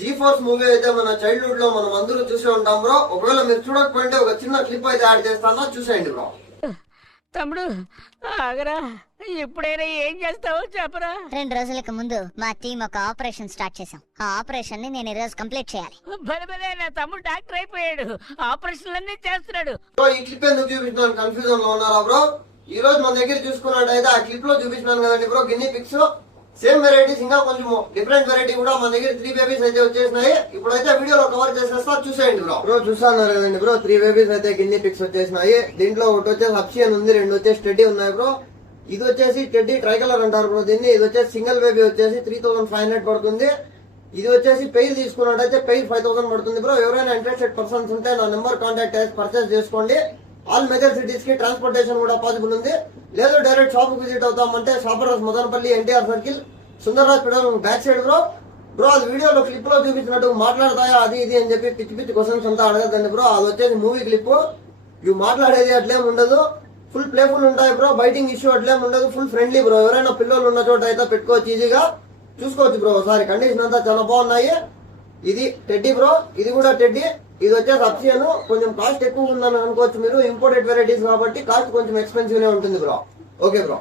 G-Force movie అయితే మన childhood లో మనం అందరూ చూసే ఉంటాం బ్రో. ఒకవేళ మీరు చూడకపోయింటే ఒక చిన్న క్లిప్ అయితే యాడ్ చేస్తాను, చూసేయండి బ్రో. తమ్ముడు ఆగరా, ఎప్పుడైనా ఏం చేస్తావో చెప్పరా. 2 రోజులకు ముందు మా టీం ఒక ఆపరేషన్ స్టార్ట్ చేసాం. ఆ ఆపరేషన్ ని నేను ఈ రోజు కంప్లీట్ చేయాలి. భలే నా తమ్ముడు డాక్టర్ అయిపోయాడు, ఆపరేషన్లన్నీ చేస్తున్నాడు. బ్రో ఈ క్లిప్ ఎందుకు చూపించినాను కన్ఫ్యూజన్ లో ఉన్నారా బ్రో? ఈ రోజు మన దగ్గర చూసుకున్నట్టయితే ఆ క్లిప్ లో చూపించినాను కదండి bro guinea pigs. Same varieties ఇంకా కొంచెం డిఫరెంట్ వెరైటీ కూడా మన దగ్గర 3 బేబీస్ అయితే వచ్చేసినాయి. ఇప్పుడైతే వీడియోలో కవర్ చేసేస్తా, చూసేయండి బ్రో. బ్రో చూస్తున్నారు కదండి బ్రో, 3 బేబీస్ అయితే గిన్నీ పిక్స్ వచ్చేసినాయి. దీంట్లో ఒకటి వచ్చేసి అప్షియన్ ఉంది, 2 వచ్చేసి టెడ్డీ ఉన్నాయి బ్రో. ఇది వచ్చేసి టెడ్డీ ట్రై కలర్ అంటారు బ్రో దీన్ని. ఇది వచ్చేసి సింగిల్ బేబీ వచ్చేసి 3500 పడుతుంది. ఇది వచ్చేసి పెయిర్ తీసుకున్నట్టయితే పెయిర్ 5000 పడుతుంది బ్రో. ఎవరైనా ఇంట్రెస్టెడ్ పర్సన్స్ ఉంటే నా నెంబర్ కాంటాక్ట్ చేసి పర్చేస్ చేసుకోండి. ఆల్ మేజర్ సిటీస్ కి ట్రాన్స్పోర్టేషన్ కూడా పాసిబుల్ ఉంది. లేదు డైరెక్ట్ షాప్ కి విజిట్ అవుతామంటే షాపర్ Madanapalli NTR circle Sundarraj petrol back side bro. Bro అది వీడియోలో క్లిప్ లో చూపించినట్టు మాట్లాడతాయా అది ఇది అని చెప్పి పిచ్చి పిచ్చి క్వశ్చన్స్ అంతా అడగదండి బ్రో. అది వచ్చేసి మూవీ క్లిప్. ఇవి మాట్లాడేది అట్లేం ఉండదు, ఫుల్ ప్లేఫుల్ ఉంటాయి బ్రో. బైటింగ్ ఇష్యూ అట్లేం ఉండదు, ఫుల్ ఫ్రెండ్లీ బ్రో. ఎవరైనా పిల్లలు ఉన్న చోట అయితే పెట్టుకోవచ్చు, ఈజీగా చూసుకోవచ్చు బ్రో. ఒకసారి కండిషన్ అంతా చాలా బాగున్నాయి. ఇది టెడ్డీ బ్రో, ఇది కూడా టెడ్డీ. ఇది వచ్చేసి అప్షియన్. కొంచెం కాస్ట్ ఎక్కువ ఉందని అనుకోవచ్చు మీరు, ఇంపోర్టెడ్ వెరైటీస్ కాబట్టి కాస్ట్ కొంచెం ఎక్స్పెన్సివ్ ఉంటుంది బ్రో. Okay bro.